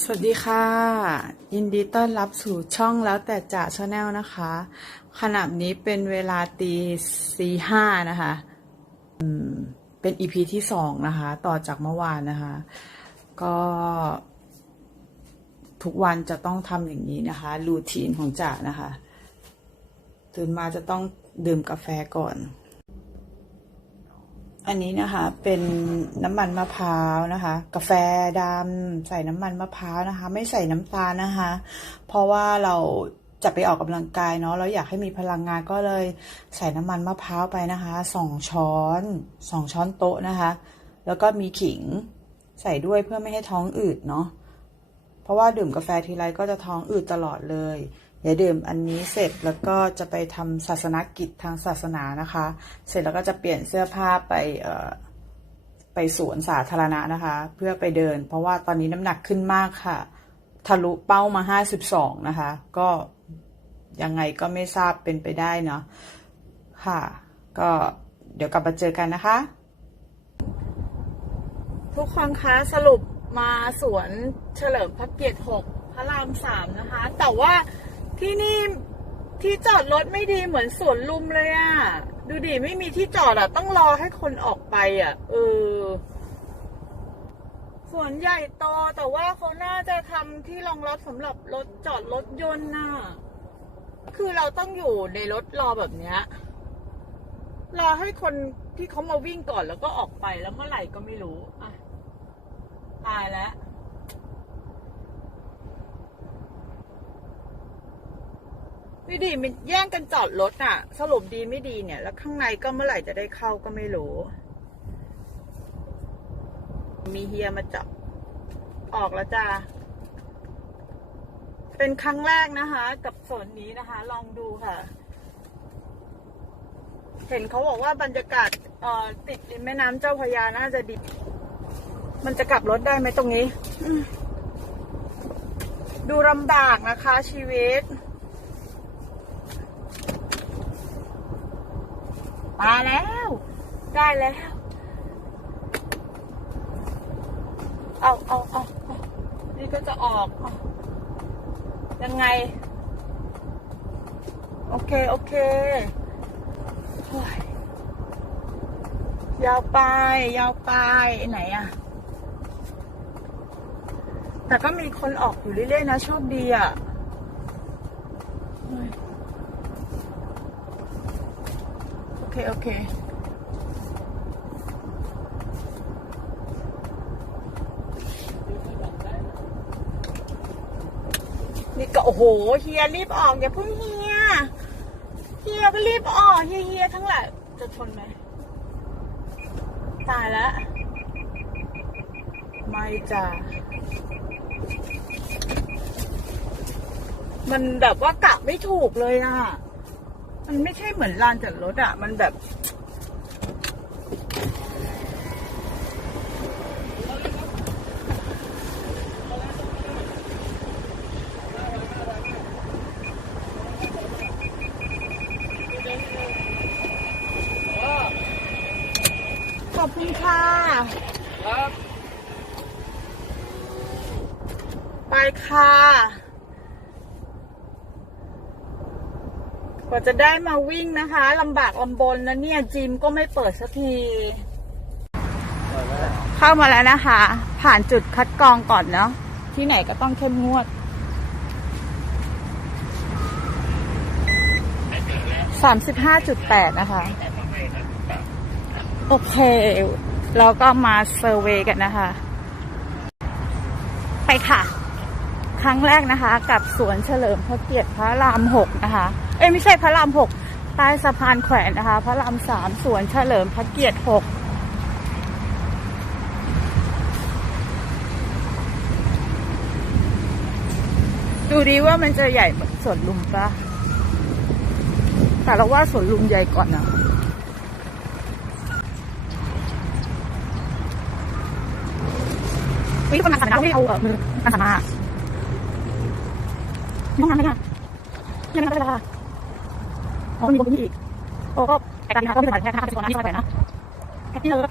สวัสดีค่ะ ยินดีต้อนรับสู่ช่องแล้วแต่จ่าชาแนลนะคะ ขณะนี้เป็นเวลาตีสีห้านะคะอืมเป็นอีพีที่สองนะคะ ต่อจากเมื่อวานนะคะ ก็ ทุกวันจะต้องทำอย่างนี้นะคะรูทีนของจ่านะคะ ตื่นมาจะต้องดื่มกาแฟก่อน อันนี้นะคะเป็นน้ำมันมะพร้าวนะคะ กาแฟดำใส่น้ำมันมะพร้าวนะคะ ไม่ใส่น้ำตาลนะคะ เพราะว่าเราจะไปออกกำลังกายเนาะเราอยากให้มีพลังงานก็เลยใส่น้ำมันมะพร้าวไปนะคะสองช้อนสองช้อนโต๊ะนะคะ แล้วก็มีขิงใส่ด้วยเพื่อไม่ให้ท้องอืดเนาะเพราะว่าดื่มกาแฟทีไรก็จะท้องอืดตลอดเลย เดี๋ยวดื่มอันนี้เสร็จแล้วก็จะไปทำศาสนกิจทางศาสนานะคะ เสร็จแล้วก็จะเปลี่ยนเสื้อผ้าไปเอ่อไปสวนสาธารณะนะคะ เพื่อไปเดิน เพราะว่าตอนนี้น้ำหนักขึ้นมากค่ะ ทะลุเป้ามาห้าสิบสองนะคะ ก็ยังไงก็ไม่ทราบเป็นไปได้เนาะค่ะ ก็เดี๋ยวกลับมาเจอกันนะคะ ทุกคนคะสรุปมาสวนเฉลิมพระเกียรติหกพระรามสามนะคะ แต่ว่า ที่นี่ที่จอดรถไม่ดีเหมือนสวนลุมเลยอะดูดิไม่มีที่จอดอะต้องรอให้คนออกไปอะเออสวนใหญ่โตแต่ว่าเขาน่าจะทำที่รองรับสำหรับรถจอดรถยนต์น่ะ คือเราต้องอยู่ในรถรอแบบเนี้ยรอให้คนที่เขามาวิ่งก่อนแล้วก็ออกไปแล้วเมื่อไหร่ก็ไม่รู้ อะ ตายแล้ว วิดีมันแย่งกันจอดรถอะ สรุปดีไม่ดีเนี่ย แล้วข้างในก็เมื่อไหร่จะได้เข้าก็ไม่รู้ มีเฮียมาจับออกแล้วจ้าเป็นครั้งแรกนะคะ กับสวนนี้นะคะ ลองดูค่ะ เห็นเขาบอกว่าบรรยากาศออติดริมแม่น้ำเจ้าพระยาน่าจะดี มันจะกลับรถได้ไหมตรงนี้ ดูลำบากนะคะชีวิต มาแล้ว ได้แล้ว เอาเอาเอานี่ก็จะออกอยังไง โอเค โอเคยยาวไป ยาวไป ไหนอะแต่ก็มีคนออกอยู่เรื่อยๆนะ โชคดีอะโอ้ยโอ เค โอเค นี่ก็ โอ้โห เฮียรีบออกอย่าเพิ่งเฮีย เฮียก็รีบออก เฮียเฮียทั้งหลายจะทนไหมตายแล้ว ไม่จ้ะมันแบบว่ากะไม่ถูกเลยอะ มันไม่ใช่เหมือนลานจอดรถอะมันแบบ ขอบคุณค่ะ ครับ ไปค่ะ ว่าจะได้มาวิ่งนะคะลำบากลำบนนะเนี่ยจิมก็ไม่เปิดสักที เข้ามาแล้วนะคะ ผ่านจุดคัดกรองก่อนเนาะที่ไหนก็ต้องเข้มงวดสามสิบห้าจุดแปดนะคะ โอเค เราก็มาเซอร์เวกันนะคะ ไปค่ะ ครั้งแรกนะคะ กับสวนเฉลิมพระเกียรติพระรามหกนะคะ เอ้ยไม่ใช่พระรามหกใต้สะพานแขวนนะคะ พระรามสามสวนเฉลิมพระเกียรติหกดูดีว่ามันจะใหญ่เหมือนสวนลุมปะแต่เราว่าสวนลุมใหญ่ก่อนนะวิธีคนมาสั่งนะไม่เอาเออมือมาสั่งมา ห้องน้ำไหมคะยังไม่ได้เลยค่ะอ๋อมีคนนี้อีกโอ้ก็แต่การทำก็ไม่ได้แค่ห้าสิบคนนะที่ซอยแปดนะแค่ที่เลิก